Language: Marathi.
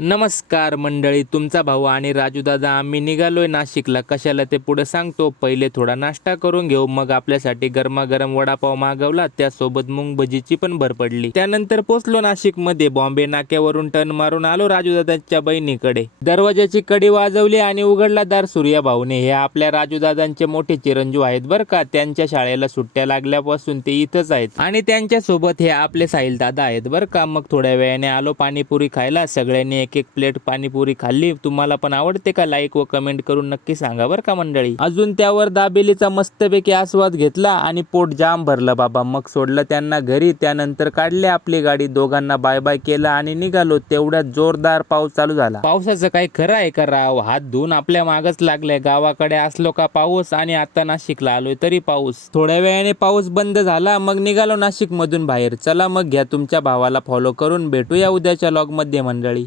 नमस्कार मंडळी तुमचा भाऊ आणि राजूदादा आम्ही आम्ही निघालोय नाशिकला. कशाला ते पुढे सांगतो? पहिले थोडा नाश्ता करून घेऊ. मग आपल्यासाठी गरमागरम वडापाव मागवला. त्यासोबत मुंग भजीची पण भर पडली. त्यानंतर पोचलो नाशिकमध्ये. बॉम्बे नाक्यावरून टर्न मारून आलो राजूदादांच्या बहिणीकडे. दरवाजाची कडी वाजवली आणि उघडला दार सूर्या भाऊने. हे आपल्या राजूदादांचे मोठे चिरंजीव आहेत बरं का. त्यांच्या शाळेला सुट्ट्या लागल्यापासून ते इथंच आहेत. आणि त्यांच्यासोबत हे आपले साहिल दादा आहेत बरं का. मग थोड्या वेळाने आलो पाणीपुरी खायला. सगळ्यांनी एक एक प्लेट पाणीपुरी खाल्ली. तुम्हाला पण आवडते का? लाईक व कमेंट करून नक्की सांगा बरं का मंडळी? अजून त्यावर दाबेलीचा मस्तपैकी आस्वाद घेतला आणि पोट जाम भरलं बाबा. मग सोडलं त्यांना घरी त्यानंतर काढले आपली गाडी. दोघांना बाय बाय केलं आणि निघालो. तेवढ्यात जोरदार पाऊस चालू झाला. पावसाचं काही खरं आहे का राव? हात धुवून आपल्या मागच लागलाय. गावाकडे असलो का पाऊस आणि आता नाशिकला आलोय तरी पाऊस. थोड्या वेळाने पाऊस बंद झाला मग निघालो नाशिक मधून बाहेर. चला मग घ्या तुमच्या भावाला फॉलो करून. भेटूया उद्याच्या लॉगमध्ये मंडळी.